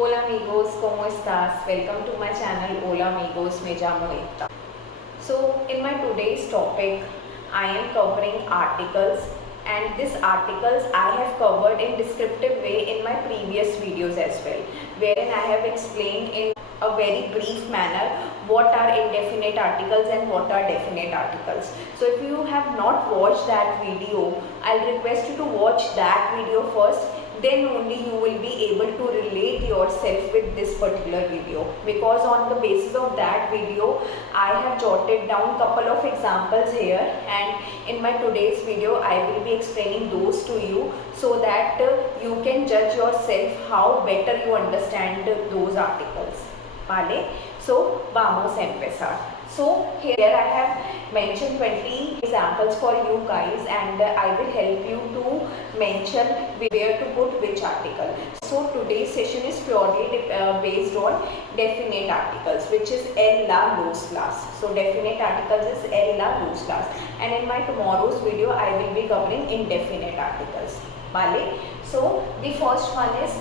Hola amigos, ¿cómo estás? Welcome to my channel. Hola amigos, me llamo Ekta. So in my today's topic, I am covering articles, and these articles I have covered in descriptive way in my previous videos as well, wherein I have explained in a very brief manner what are indefinite articles and what are definite articles. So if you have not watched that video, I'll request you to watch that video first, then only you will be able to relate yourself with this particular video, because on the basis of that video I have jotted down couple of examples here, and in my today's video I will be explaining those to you so that you can judge yourself how better you understand those articles. Vale? So vamos a empezar. So here I have mentioned 20 examples for you guys, and I will help you to mention where to put which article. So today's session is purely based on definite articles, which is el, la, los, las. So definite articles is el, la, los, las, and in my tomorrow's video I will be covering indefinite articles. Vale? So the first one is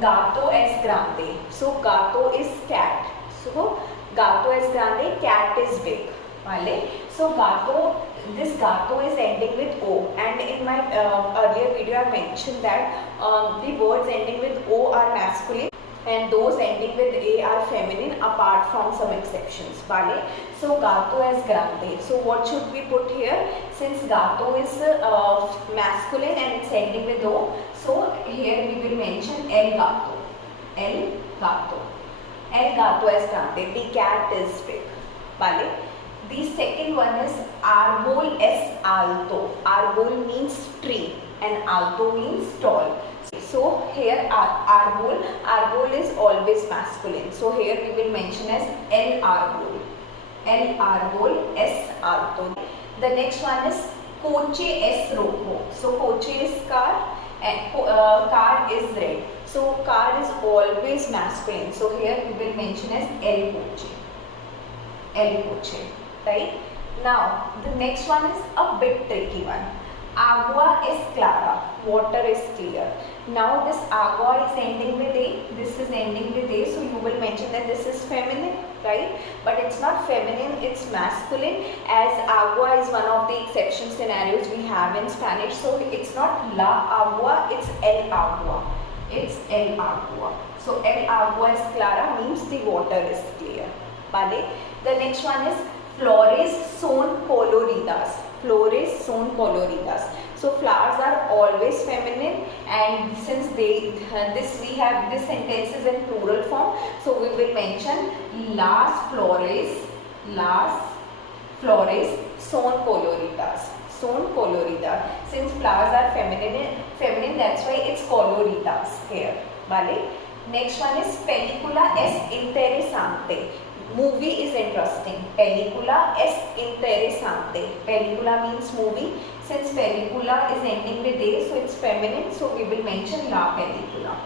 gato es grande. So gato is cat. So gato es grande, cat is big. Vale? So gato, this gato is ending with O, and in my earlier video I mentioned that the words ending with O are masculine and those ending with A are feminine, apart from some exceptions. Vale? So gato es grande. So what should we put here? Since gato is masculine and it's ending with O, so here we will mention el gato. El gato. El gato es grande. The cat is big. Vale? The second one is árbol es alto. Árbol means tree and alto means tall. So here árbol is always masculine. So here we will mention as el árbol. El árbol es alto. The next one is coche es rojo. So coche is car and car is red. So car is always masculine. So here we will mention as el coche. El coche. Right? Now the next one is a bit tricky one. Agua es clara. Water is clear. Now this agua is ending with A, this is ending with A, so you will mention that this is feminine, right? But it's not feminine, it's masculine, as agua is one of the exception scenarios we have in Spanish. So it's not la agua, it's el agua. It's el agua. So el agua es clara means the water is clear. Vale? The next one is flores son coloridas. Flores son coloridas. So flowers are always feminine, and since we have this sentence is in plural form, so we will mention las flores son coloridas. Son coloridas. Since flowers are feminine, that's why it's coloridas here. Vale? Next one is película es interesante. Movie is interesting. Película es interesante. Película means movie. Since película is ending with A, so it's feminine, so we will mention la película.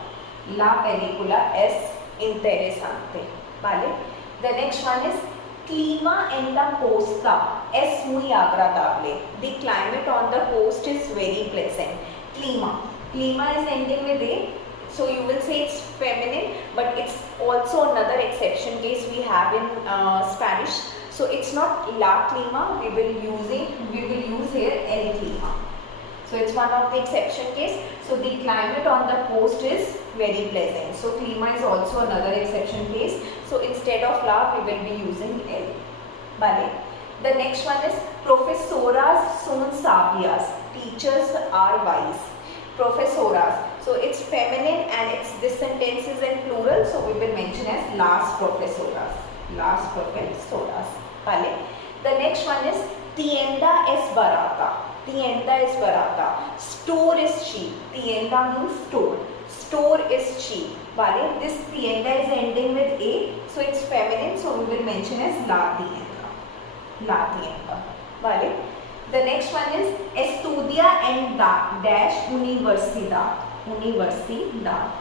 La película es interesante. Vale? The next one is clima en la costa es muy agradable. The climate on the coast is very pleasant. Clima. Clima is ending with A. So you will say it's feminine, but it's also another exception case we have in Spanish. So it's not la clima, we will use here el clima. So it's one of the exception case. So the climate on the coast is very pleasant. So clima is also another exception case. So instead of la, we will be using el. Vale? The next one is profesoras son sabias. Teachers are wise. Profesoras. So it's feminine and this sentence is in plural, so we will mention as las profesoras. Las profesoras. Vale? The next one is tienda es barata. Tienda es barata. Store is cheap. Tienda means store. Store is cheap. Vale? This tienda is ending with A, so it's feminine, so we will mention as la tienda. La tienda. Vale? The next one is estudia en dash universidad. Universidad.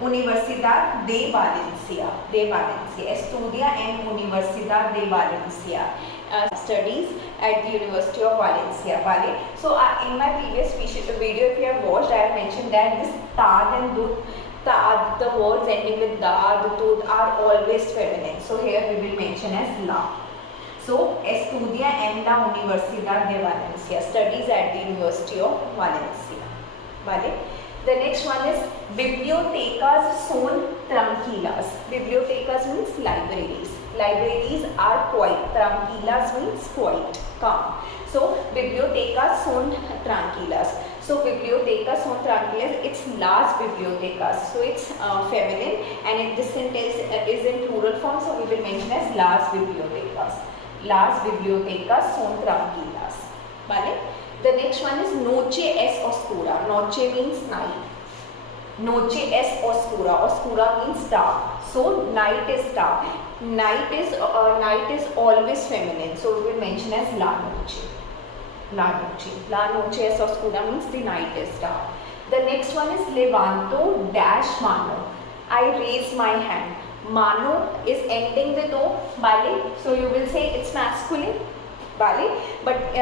Universidad de Valencia. De Valencia. Estudia en Universidad de Valencia. Studies at the University of Valencia. Vale? So in my previous video, if you have watched, I have mentioned that this tad and dud tad, the words ending with dad, tud are always feminine. So here we will mention as la. So, estudia en la Universidad de Valencia, studies at the University of Valencia. Vale? The next one is bibliotecas son tranquilas. Bibliotecas means libraries. Libraries are quiet. Tranquilas means quiet, calm. So, bibliotecas son tranquilas. So, bibliotecas son tranquilas, it's las bibliotecas. So, it's feminine, and this sentence is in plural form, so we will mention as las bibliotecas. Las bibliotecas son tranquilas. Vale? The next one is noche es oscura. Noche means night. Noche es oscura. Oscura means dark. So night is dark. Night is always feminine. So we will mention as la noche. La noche. La noche es oscura means the night is dark. The next one is levanto dash mano. I raise my hand. Mano is ending with O, vale? So you will say it's masculine, vale? But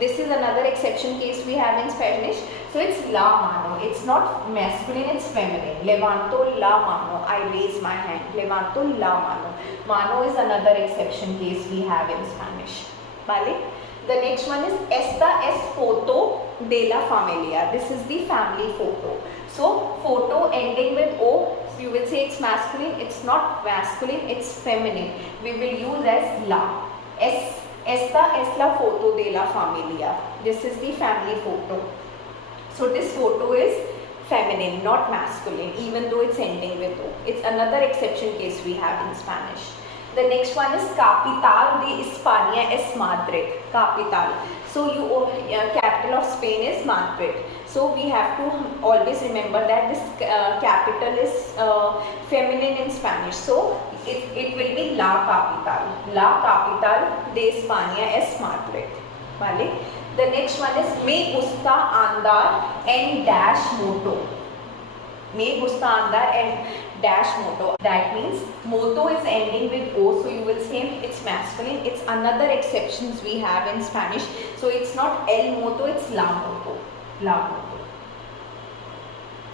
this is another exception case we have in Spanish. So it's la mano. It's not masculine, it's feminine. Levanto la mano. I raise my hand. Levanto la mano. Mano is another exception case we have in Spanish, vale? The next one is esta es foto de la familia. This is the family photo. So photo ending with O, you will say it's masculine. It's not masculine, it's feminine. We will use as la. Esta es la foto de la familia. This is the family photo. So this photo is feminine, not masculine, even though it's ending with O. It's another exception case we have in Spanish. The next one is capital de España es Madrid. Capital. So capital of Spain is Madrid. So we have to always remember that this capital is feminine in Spanish. So it will be la capital. La capital de España es Madrid. Vale? The next one is me gusta andar en dash moto. Me gusta andar en dash moto. That means moto is ending with O, so you will say it's masculine. It's another exceptions we have in Spanish. So it's not el moto, it's la moto. La moto.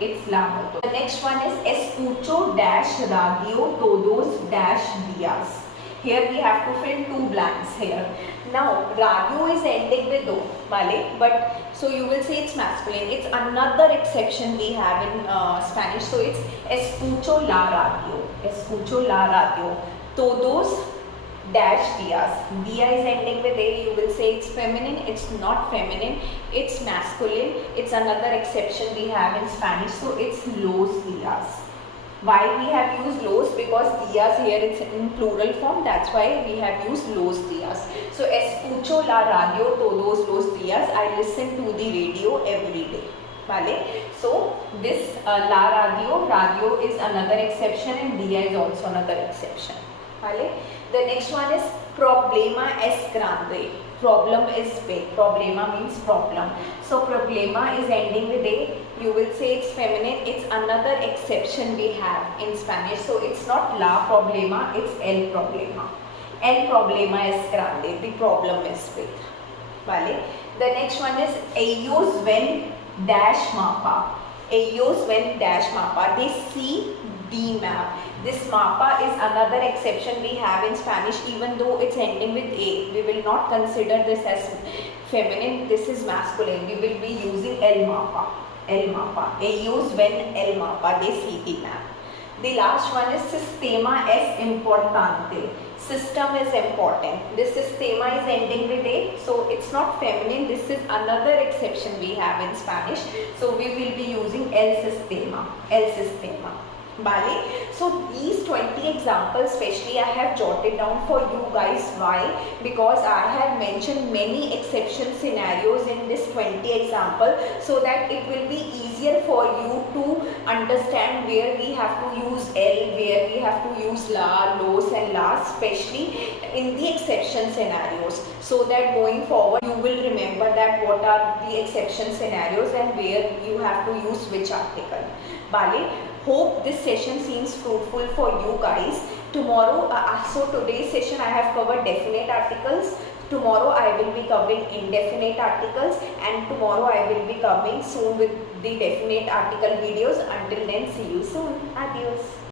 It's la moto. The next one is escucho dash radio todos dash días. Here we have to fill two blanks here. Now radio is ending with O, vale? But so you will say it's masculine. It's another exception we have in Spanish. So it's escucho la radio. Escucho la radio. Todos dash días. Dia is ending with A. You will say it's feminine. It's not feminine. It's masculine. It's another exception we have in Spanish. So it's los días. Why we have used los? Because días here it's in plural form. That's why we have used los días. So escucho la radio todos los días. I listen to the radio every day. Vale? So this radio is another exception, and dia is also another exception. Vale? The next one is problema es grande. Problem is big. Problema means problem. So problema is ending with A. You will say it's feminine. It's another exception we have in Spanish. So it's not la problema, it's el problema. El problema es grande. The problem is big. Vale? The next one is ellos ven dash mapa. Ellos ven dash mapa. They see the map. This mapa is another exception we have in Spanish, even though it's ending with A. We will not consider this as feminine. This is masculine. We will be using el mapa. El mapa. Ellos ven el mapa. They see the map. The last one is sistema es importante. System is important. This sistema is ending with A, so it's not feminine. This is another exception we have in Spanish. So we will be using el sistema. El sistema. Vale? So these 20 examples especially I have jotted down for you guys. Why? Because I have mentioned many exception scenarios in this 20 example, so that it will be easier for you to understand where we have to use el, where we have to use la, los and las, especially in the exception scenarios, so that going forward you will remember that what are the exception scenarios and where you have to use which article. Vale? Hope this session seems fruitful for you guys. Tomorrow, so today's session I have covered definite articles. Tomorrow I will be covering indefinite articles, and tomorrow I will be coming soon with the definite article videos. Until then, see you soon. Adios.